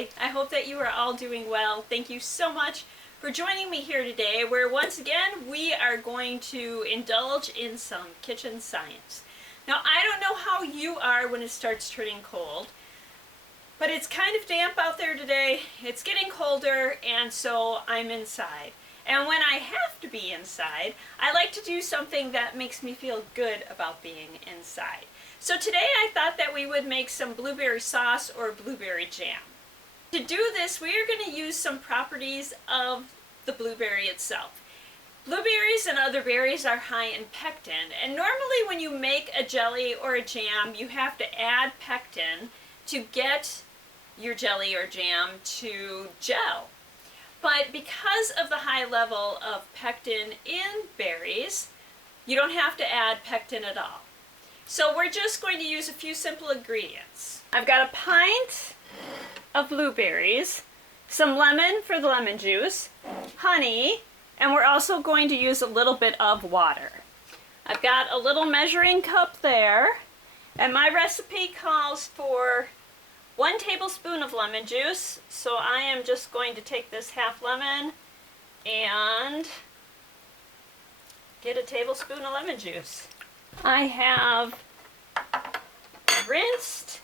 Hi, I hope that you are all doing well. Thank you so much for joining me here today, where once again we are going to indulge in some kitchen science. Now, I don't know how you are when it starts turning cold, but it's kind of damp out there today. It's getting colder, and so I'm inside. And when I have to be inside, I like to do something that makes me feel good about being inside. So today I thought that we would make some blueberry sauce or blueberry jam. To do this, we are going to use some properties of the blueberry itself. Blueberries and other berries are high in pectin, and normally when you make a jelly or a jam, you have to add pectin to get your jelly or jam to gel. But because of the high level of pectin in berries, you don't have to add pectin at all. So we're just going to use a few simple ingredients. I've got a pint of blueberries, some lemon for the lemon juice, honey, and we're also going to use a little bit of water. I've got a little measuring cup there, and my recipe calls for 1 tablespoon of lemon juice, so I am just going to take this half lemon and get a tablespoon of lemon juice. I have rinsed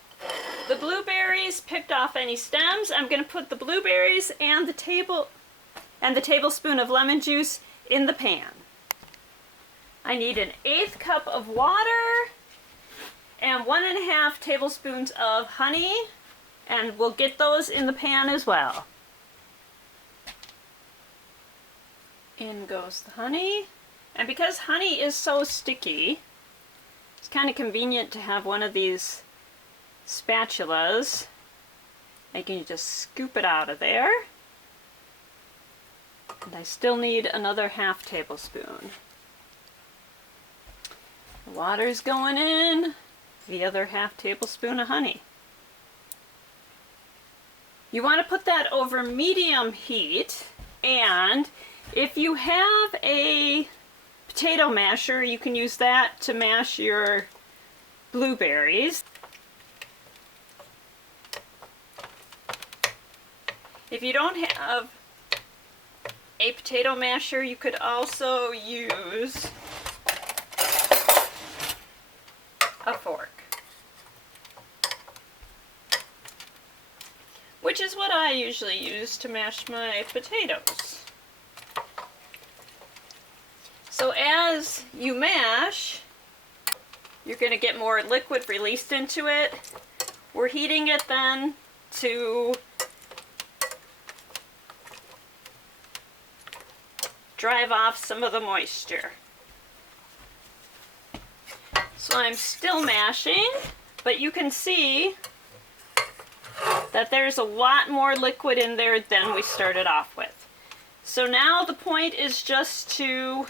the blueberries, picked off any stems. I'm going to put the blueberries and the tablespoon of lemon juice in the pan. I need an 1/8 cup of water and 1½ tablespoons of honey, and we'll get those in the pan as well. In goes the honey, and because honey is so sticky, it's kind of convenient to have one of these spatulas. I can just scoop it out of there. And I still need another ½ tablespoon. The water's going in, the other ½ tablespoon of honey. You want to put that over medium heat, and if you have a potato masher, you can use that to mash your blueberries. If you don't have a potato masher, you could also use a fork, which is what I usually use to mash my potatoes. So as you mash, you're going to get more liquid released into it. We're heating it then to drive off some of the moisture. So I'm still mashing, but you can see that there's a lot more liquid in there than we started off with. So now the point is just to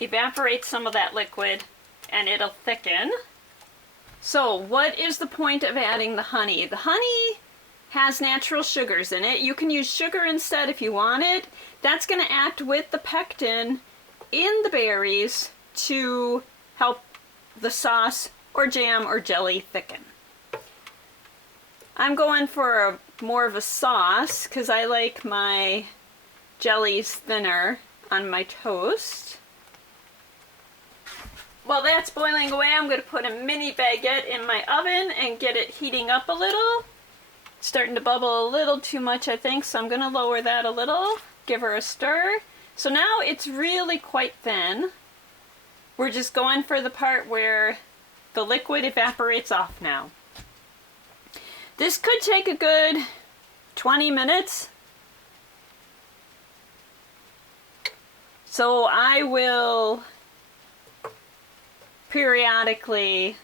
evaporate some of that liquid and it'll thicken. So what is the point of adding the honey? The honey has natural sugars in it. You can use sugar instead if you want it. That's going to act with the pectin in the berries to help the sauce or jam or jelly thicken. I'm going for more of a sauce because I like my jellies thinner on my toast. While that's boiling away, I'm going to put a mini baguette in my oven and get it heating up a little. It's starting to bubble a little too much, I think, so I'm going to lower that a little, give her a stir. So now it's really quite thin. We're just going for the part where the liquid evaporates off now. This could take a good 20 minutes. So I will periodically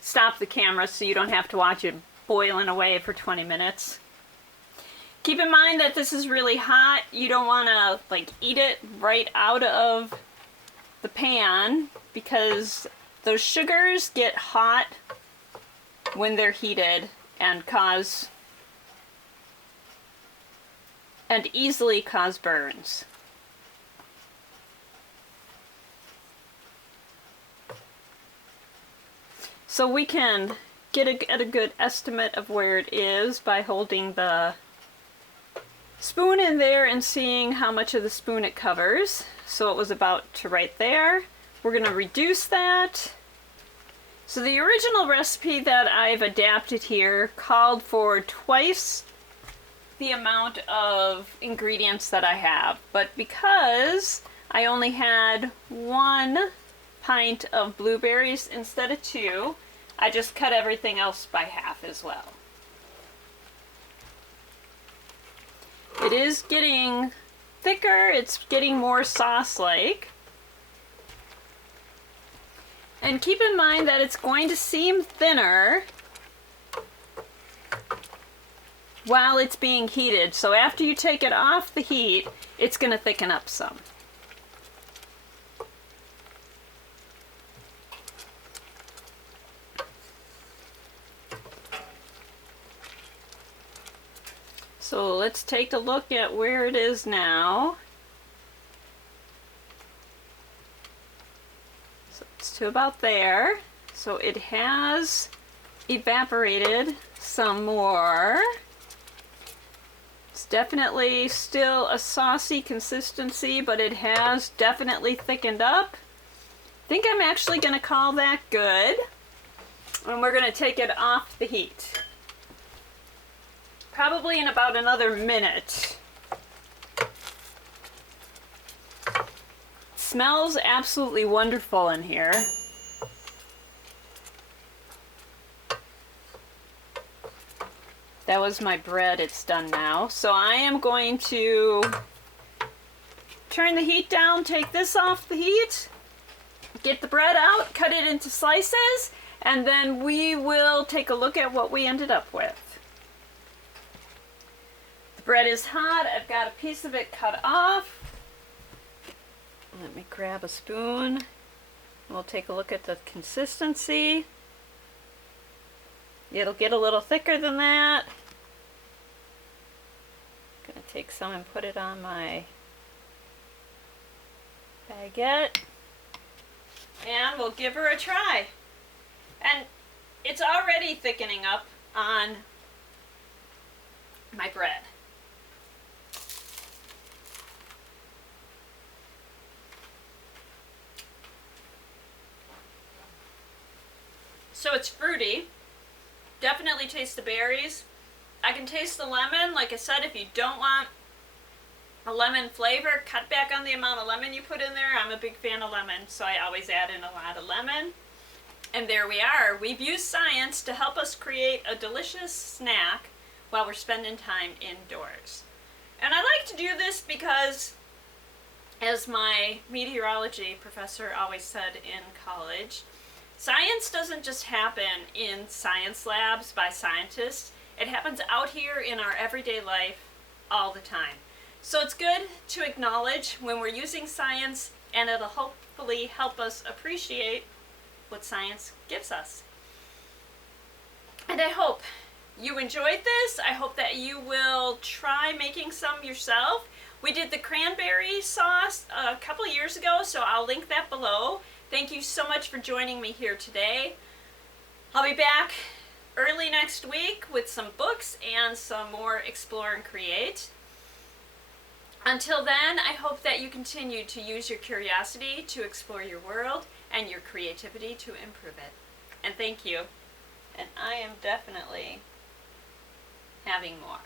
stop the camera so you don't have to watch it boiling away for 20 minutes. Keep in mind that this is really hot. You don't want to eat it right out of the pan because those sugars get hot when they're heated and easily cause burns. So we can get a good estimate of where it is by holding the spoon in there and seeing how much of the spoon it covers. So it was about to right there. We're going to reduce that. So the original recipe that I've adapted here called for twice the amount of ingredients that I have, but because I only had 1 pint of blueberries instead of 2, I just cut everything else by half as well. It is getting thicker, it's getting more sauce-like. And keep in mind that it's going to seem thinner while it's being heated. So after you take it off the heat, it's going to thicken up some. So let's take a look at where it is now. So it's to about there. So it has evaporated some more. It's definitely still a saucy consistency, but it has definitely thickened up. I think I'm actually going to call that good. And we're going to take it off the heat. Probably in about another minute. It smells absolutely wonderful in here. That was my bread, it's done now. So I am going to turn the heat down, take this off the heat, get the bread out, cut it into slices, and then we will take a look at what we ended up with. The bread is hot, I've got a piece of it cut off. Let me grab a spoon. We'll take a look at the consistency. It'll get a little thicker than that. I'm going to take some and put it on my baguette. And we'll give her a try. And it's already thickening up on my bread. So it's fruity. Definitely taste the berries. I can taste the lemon. Like I said, if you don't want a lemon flavor, cut back on the amount of lemon you put in there. I'm a big fan of lemon, so I always add in a lot of lemon. And there we are. We've used science to help us create a delicious snack while we're spending time indoors. And I like to do this because, as my meteorology professor always said in college, science doesn't just happen in science labs by scientists. It happens out here in our everyday life all the time. So it's good to acknowledge when we're using science, and it'll hopefully help us appreciate what science gives us. And I hope you enjoyed this. I hope that you will try making some yourself. We did the cranberry sauce a couple years ago, so I'll link that below. Thank you so much for joining me here today. I'll be back early next week with some books and some more Explore and Create. Until then, I hope that you continue to use your curiosity to explore your world and your creativity to improve it. And thank you. And I am definitely having more.